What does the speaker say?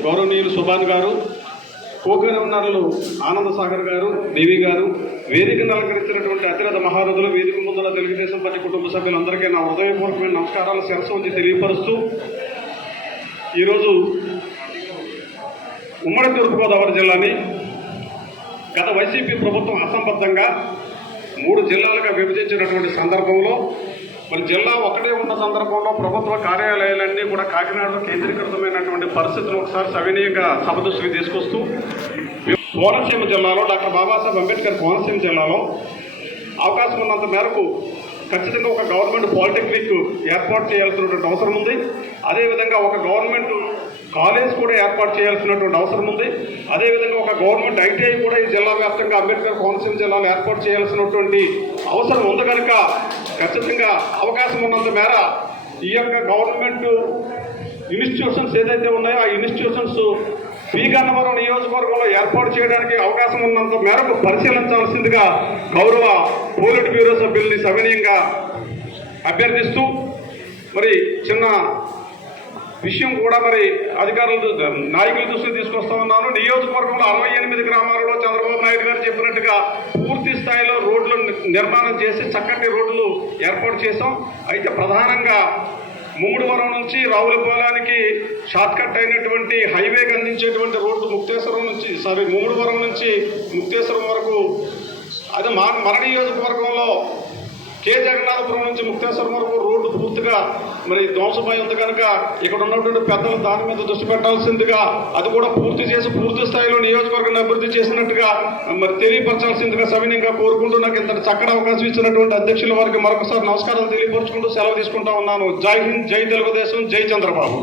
గౌరవనీయులు సుభాన్ గారు కోకనరులు ఆనంద సాగర్ గారు దేవి గారు వేదికను అలంకరించినటువంటి అతిరథ మహారథులు వేదిక ముందర తెలుగుదేశం పార్టీ కుటుంబ సభ్యులందరికీ నా హృదయపూర్వకమైన నమస్కారాలు శిరస్సు ఉంచి తెలియపరుస్తూ ఈరోజు ఉమ్మడి తూర్పుగోదావరి జిల్లాని గత వైసీపీ ప్రభుత్వం అసంబద్ధంగా మూడు జిల్లాలుగా విభజించినటువంటి సందర్భంలో మరి జిల్లా ఒకటే ఉన్న సందర్భంలో ప్రభుత్వ కార్యాలయాలన్నీ కూడా కాకినాడలో కేంద్రీకృతమైనటువంటి పరిస్థితులు ఒకసారి సవినీయంగా సభదృష్టికి తీసుకొస్తూ కోనసీమ జిల్లాలో డాక్టర్ బాబాసాహెబ్ అంబేద్కర్ కోనసీమ జిల్లాలో అవకాశం ఉన్నంత మేరకు ఖచ్చితంగా ఒక గవర్నమెంట్ పాలిటెక్నిక్ ఏర్పాటు చేయాల్సినటువంటి అవసరం ఉంది. అదేవిధంగా ఒక గవర్నమెంట్ కాలేజ్ కూడా ఏర్పాటు చేయాల్సినటువంటి అవసరం ఉంది. అదేవిధంగా ఒక గవర్నమెంట్ ఐటీఐ కూడా ఈ జిల్లా వ్యాప్తంగా అంబేద్కర్ కోనసీమ జిల్లాలో ఏర్పాటు చేయాల్సినటువంటి అవసరం ఉంది. ఖచ్చితంగా అవకాశం ఉన్నంత మేర ఈ యొక్క గవర్నమెంట్ ఇన్స్టిట్యూషన్స్ ఏదైతే ఉన్నాయో ఆ ఇన్స్టిట్యూషన్స్ పి గన్నవరం నియోజకవర్గంలో ఏర్పాటు చేయడానికి అవకాశం ఉన్నంత మేరకు పరిశీలించాల్సిందిగా గౌరవ పోలిట్ బ్యూరో సభ్యుల్ని సవినీయంగా అభ్యర్థిస్తూ మరి చిన్న విషయం కూడా మరి అధికారులు నాయకుల దృష్టికి తీసుకొస్తా ఉన్నాను. నియోజకవర్గంలో అరవై ఎనిమిది గ్రామాలలో చంద్రబాబు నాయుడు గారు చెప్పినట్టుగా పూర్తి స్థాయిలో రోడ్లు నిర్మాణం చేసి చక్కటి రోడ్లు ఏర్పాటు చేశాం. అయితే ప్రధానంగా ముమ్మడివరం నుంచి రావులపాలానికి షార్ట్ కట్ అయినటువంటి హైవేకి అందించేటువంటి రోడ్డు ముక్తేశ్వరం నుంచి సారీ ముమ్మడివరం నుంచి ముక్తేశ్వరం వరకు అదే మా మన నియోజకవర్గంలో కే జగన్నాథపురం నుంచి ముక్తేశ్వరం వరకు రోడ్డు పూర్తిగా మరి ధ్వంసమై ఉంది కనుక ఇక్కడ ఉన్నటువంటి పెద్దలు దాని మీద దృష్టి పెట్టాల్సిందిగా అది కూడా పూర్తి చేసి పూర్తి స్థాయిలో నియోజకవర్గాన్ని అభివృద్ధి చేసినట్టుగా మరి తెలియపరచాల్సిందిగా సవినీయంగా కోరుకుంటూ నాకు ఇంత చక్కటి అవకాశం ఇచ్చినటువంటి అధ్యక్షుల వారికి మరొకసారి నమస్కారాలు తెలియపరుచుకుంటూ సెలవు తీసుకుంటా ఉన్నాను. జై హింద్ జై తెలుగుదేశం జై చంద్రబాబు.